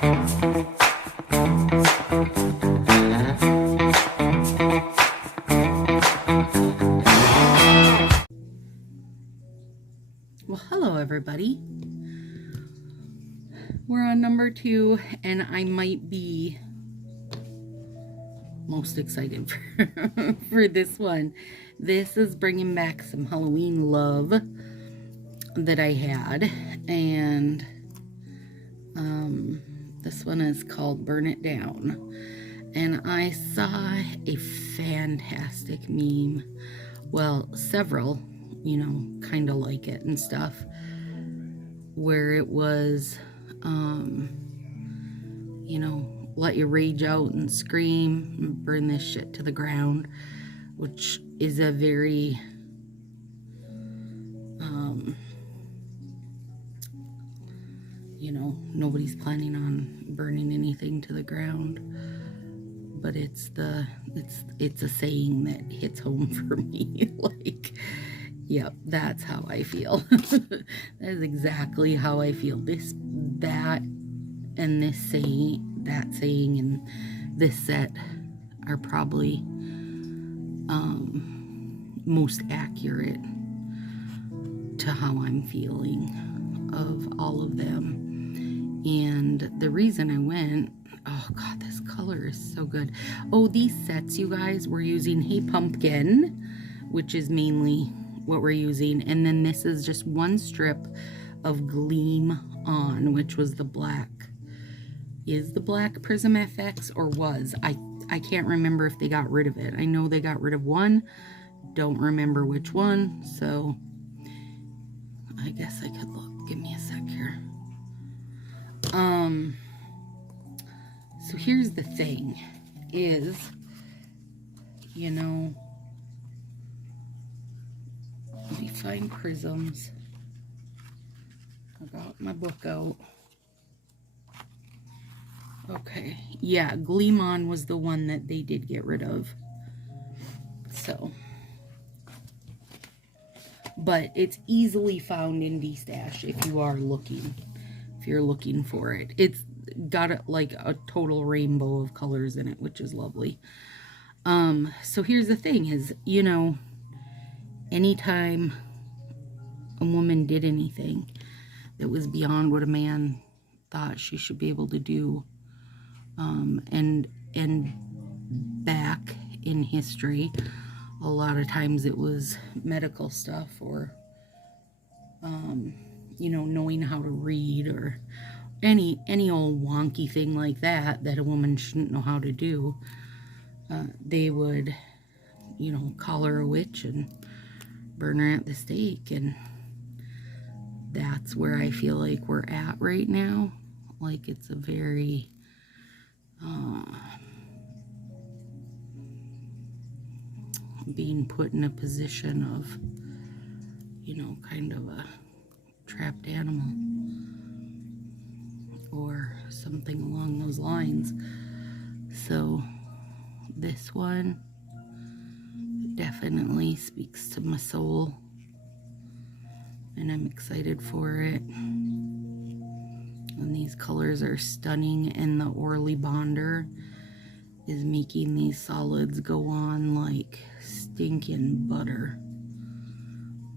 Well, hello everybody. We're on number 2, and I might be most excited for this one. This is bringing back some Halloween love that I had, and this one is called Burn It Down. And I saw a fantastic meme, well, several, you know, kind of like it and stuff, where it was, you know, let your rage out and scream and burn this shit to the ground, which is a very, you know, nobody's planning on burning anything to the ground, but it's a saying that hits home for me. Like, yep, that's how I feel. That is exactly how I feel. That and this saying, that saying, and this set are probably most accurate to how I'm feeling of all of them. And the reason I went, oh god, this color is so good. Oh, these sets, you guys, we're using Hey Pumpkin, which is mainly what we're using, and then this is just one strip of Gleam On, which was the black. Is the black Prism FX, or was? I can't remember if they got rid of it. I know they got rid of one, don't remember which one, so I guess I could look. Give me a sec here. So here's the thing, is, you know, let me find prisms. I got my book out. Okay, yeah, Gleam On was the one that they did get rid of. So, but it's easily found in D-Stash if you are looking. If you're looking for it, it's got like a total rainbow of colors in it, which is lovely. So here's the thing is, you know, anytime a woman did anything that was beyond what a man thought she should be able to do, and back in history, a lot of times it was medical stuff, or you know, knowing how to read, or any old wonky thing like that a woman shouldn't know how to do. They would, you know, call her a witch and burn her at the stake, and that's where I feel like we're at right now. Like, it's a very being put in a position of, you know, kind of a trapped animal or something along those lines. So this one definitely speaks to my soul, and I'm excited for it. And these colors are stunning, and the Orly Bonder is making these solids go on like stinking butter.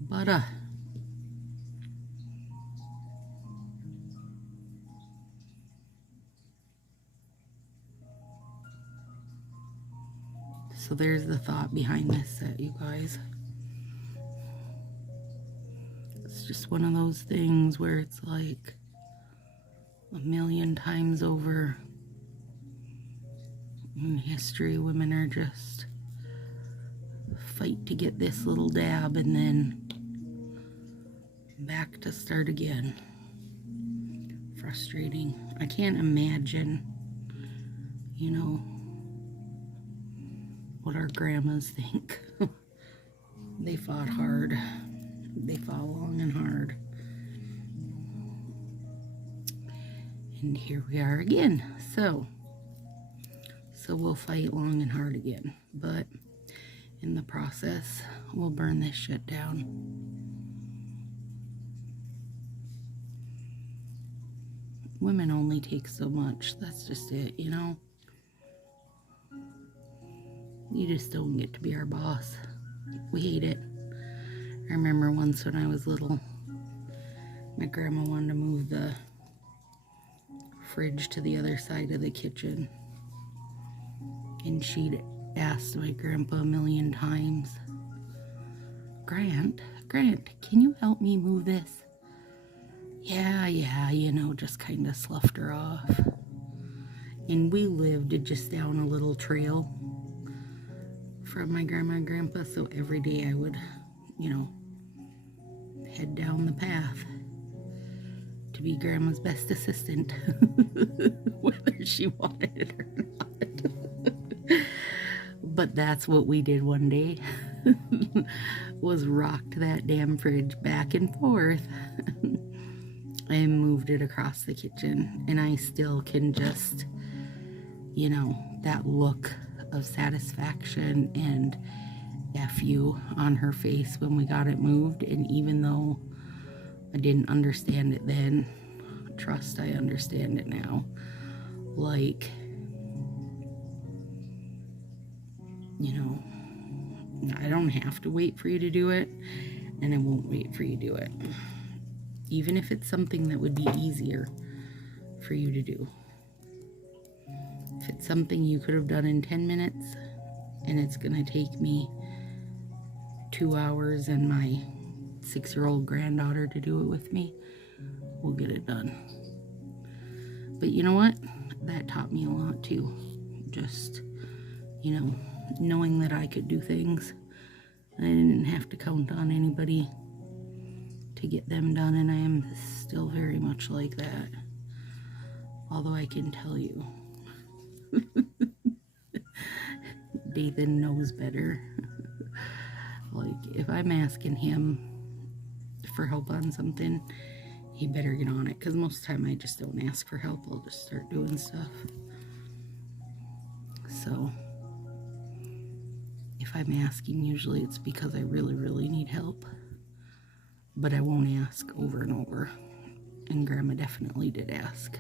Butter. So there's the thought behind this set, you guys. It's just one of those things where it's like a million times over in history, women are just fight to get this little dab and then back to start again. Frustrating. I can't imagine, you know, what our grandmas think. They fought hard. They fought long and hard. And here we are again. So we'll fight long and hard again. But in the process, we'll burn this shit down. women only take so much. That's just it, you know? You just don't get to be our boss. We hate it. I remember once when I was little, my grandma wanted to move the fridge to the other side of the kitchen. And she'd asked my grandpa a million times, Grant, can you help me move this? Yeah, you know, just kind of sloughed her off. And we lived just down a little trail from my grandma and grandpa, so every day I would, you know, head down the path to be grandma's best assistant, whether she wanted it or not. But that's what we did one day, was rocked that damn fridge back and forth and moved it across the kitchen. And I still can just, you know, that look of satisfaction and F you on her face when we got it moved. And even though I didn't understand it then, trust I understand it now. Like, you know, I don't have to wait for you to do it, and I won't wait for you to do it. Even if it's something that would be easier for you to do. If it's something you could have done in 10 minutes, and it's gonna take me 2 hours and my 6-year-old granddaughter to do it with me, we'll get it done. But you know what? That taught me a lot too. Just, you know, knowing that I could do things. I didn't have to count on anybody to get them done, and I am still very much like that. Although I can tell you, Dathan knows better. Like, if I'm asking him for help on something, he better get on it, because most of the time I just don't ask for help. I'll just start doing stuff. So if I'm asking, usually it's because I really, really need help. But I won't ask over and over. And Grandma definitely did ask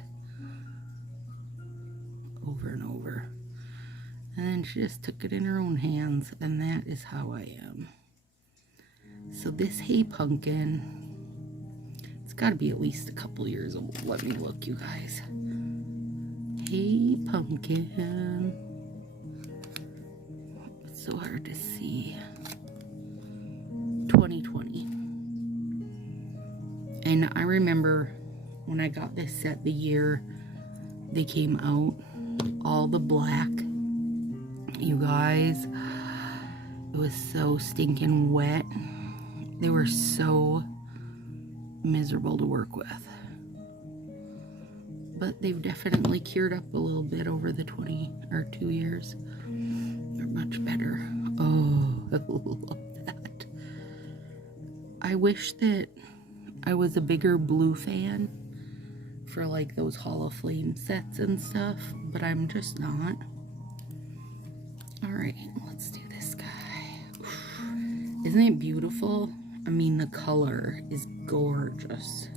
over and over. And then she just took it in her own hands, and that is how I am. So this hay pumpkin, it's got to be at least a couple years old. Let me look, you guys. Hay pumpkin. It's so hard to see. 2020. And I remember when I got this set the year they came out, all the black. You guys, it was so stinking wet. They were so miserable to work with. But they've definitely cured up a little bit over the 2 years. They're much better. Oh, I love that. I wish that I was a bigger blue fan for like those Hall of Flame sets and stuff, but I'm just not. All right, let's do this guy. Isn't it beautiful? I mean, the color is gorgeous.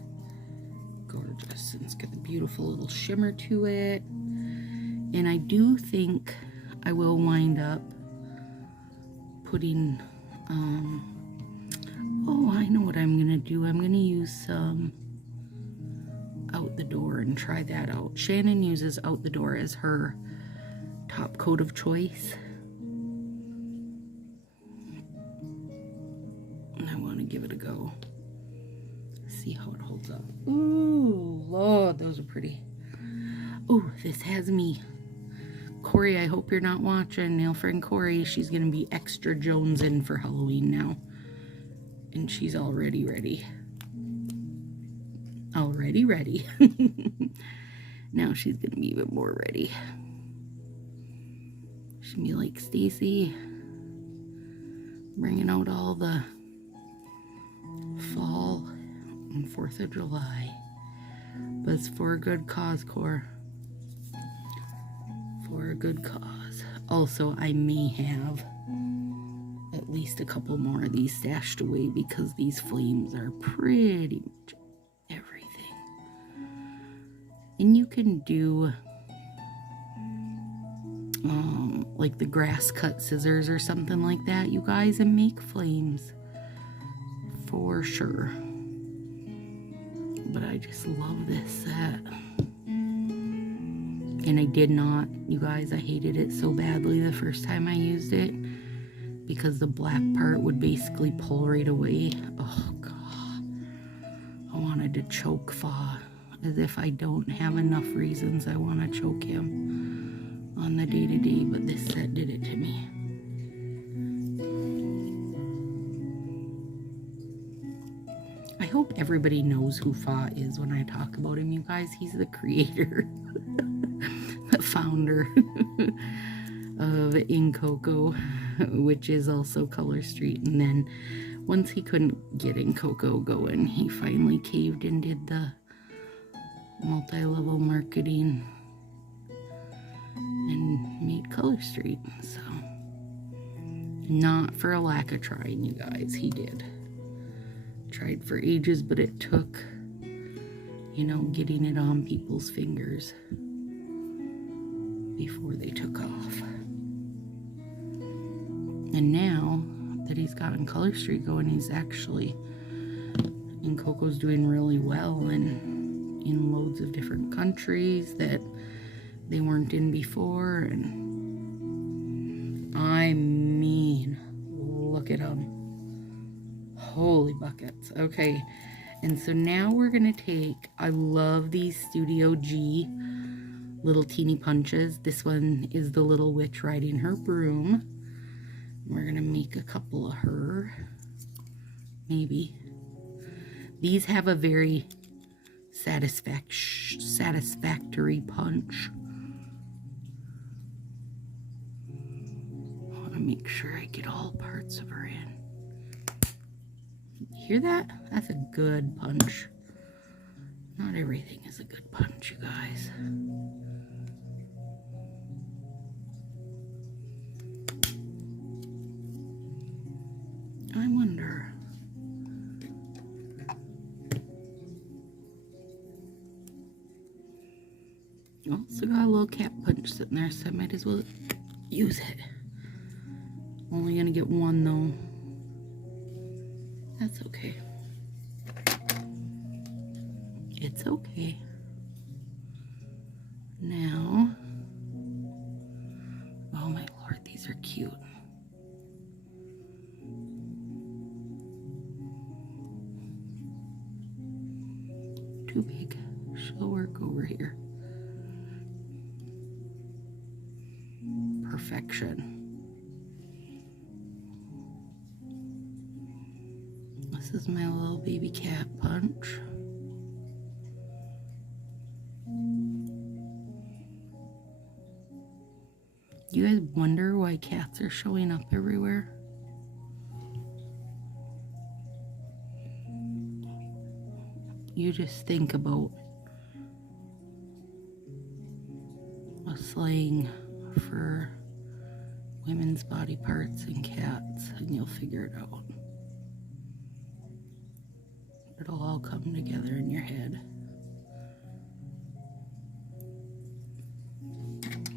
Gorgeous. And it's got a beautiful little shimmer to it. And I do think I will wind up putting, oh, I know what I'm gonna do. I'm gonna use some Out the Door and try that out. Shannon uses Out the Door as her top coat of choice. And I want to give it a go. See how it holds up. Ooh, Lord, those are pretty. Ooh, this has me. Corey, I hope you're not watching. Nail friend Corey, she's going to be extra jonesing for Halloween now. And she's already ready. Already ready. Now she's going to be even more ready. She'll be like, Stacy, bringing out all the fall and 4th of July. But it's for a good cause, Cor. For a good cause. Also, I may have at least a couple more of these stashed away because these flames are pretty much everything. And you can do like the grass cut scissors or something like that, you guys, and make flames for sure. But I just love this set. And I did not, you guys, I hated it so badly the first time I used it because the black part would basically pull right away. Oh God, I wanted to choke Fa, as if I don't have enough reasons I want to choke him on the day-to-day, but this set did it to me. I hope everybody knows who Fa is when I talk about him, you guys. He's the creator, the founder of In Coco, which is also Color Street. And then once he couldn't get In Coco going, he finally caved and did the multi-level marketing and made Color Street. So not for a lack of trying, you guys. He did. Tried for ages, but it took, you know, getting it on people's fingers before they took off. And now that he's gotten Color Street going, he's actually, In Coco's doing really well and in loads of different countries that they weren't in before. And I mean, look at him. Holy buckets. Okay, and so now we're gonna take, I love these Studio G little teeny punches. This one is the little witch riding her broom. We're gonna make a couple of her, maybe. These have a very satisfactory punch. I want to make sure I get all parts of her in. Hear that? That's a good punch. Not everything is a good punch, you guys. I wonder. Also got a little cat punch sitting there, so I might as well use it. Only gonna get one though. That's okay. It's okay. Now, oh my Lord, these are cute. Too big. She'll work over here. Perfection. This is my little baby cat punch. You guys wonder why cats are showing up everywhere? You just think about a slang for women's body parts and cats, and you'll figure it out. It'll all come together in your head.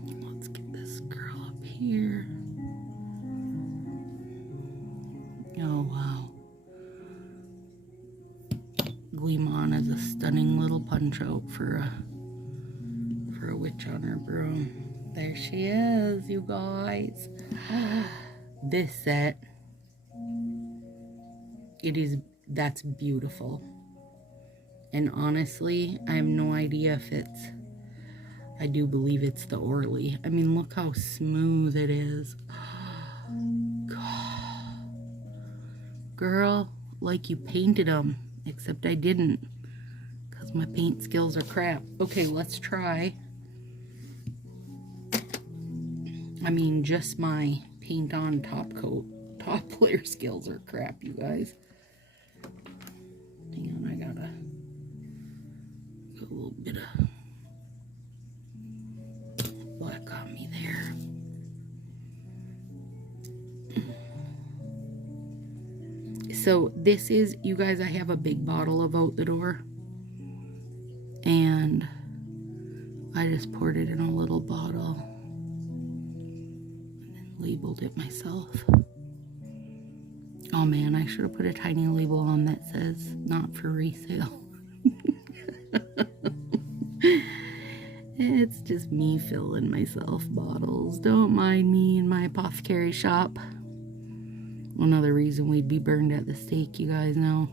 Let's get this girl up here. Oh, wow. Gleamon is a stunning little punch out for a witch on her broom. There she is, you guys. This set, that's beautiful. And honestly, I have no idea if it's, I do believe it's the Orly. I mean, look how smooth it is. God. Girl, like you painted them, except I didn't, because my paint skills are crap. Okay, let's try. I mean, just my paint on top layer skills are crap, you guys. Hang on, I gotta a little bit of black on me there. So this is, you guys, I have a big bottle of Out the Door, and I just poured it in a little bottle and then labeled it myself. Oh man, I should have put a tiny label on that says not for resale. It's just me filling myself bottles. Don't mind me in my apothecary shop. Another reason we'd be burned at the stake, you guys know.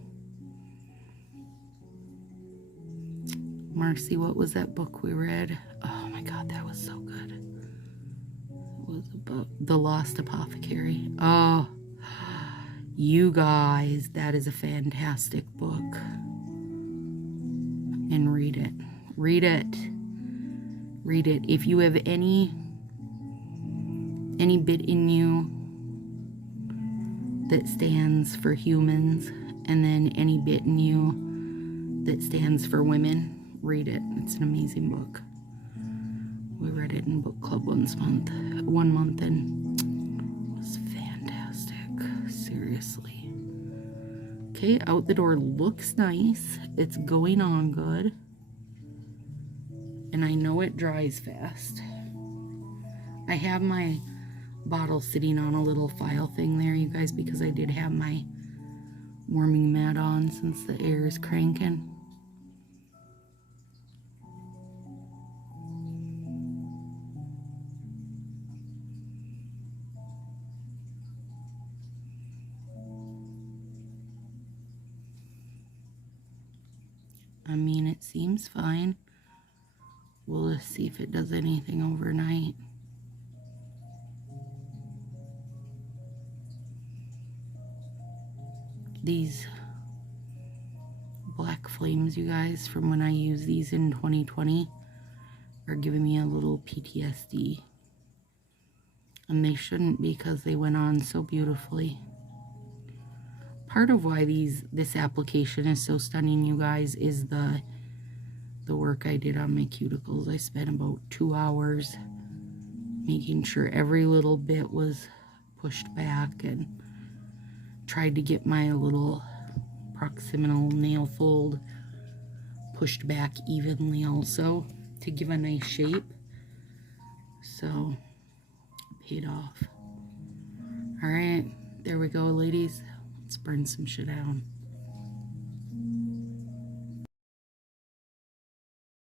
Marcy, what was that book we read? Oh my god, that was so good. It was about The Lost Apothecary. Oh, you guys, that is a fantastic book. And read it. Read it. Read it. If you have any bit in you that stands for humans, and then any bit in you that stands for women, read it. It's an amazing book. We read it in book club one month, and it was fantastic. Seriously. Okay, out the door looks nice. It's going on good. And I know it dries fast. I have my bottle sitting on a little file thing there, you guys, because I did have my warming mat on since the air is cranking. I mean, it seems fine. We'll just see if it does anything overnight. These black flames, you guys, from when I used these in 2020 are giving me a little PTSD. And they shouldn't, because they went on so beautifully. Part of why this application is so stunning, you guys, is the work I did on my cuticles. I spent about 2 hours making sure every little bit was pushed back, and tried to get my little proximal nail fold pushed back evenly also to give a nice shape. So, it paid off. Alright, there we go, ladies. Let's burn some shit down.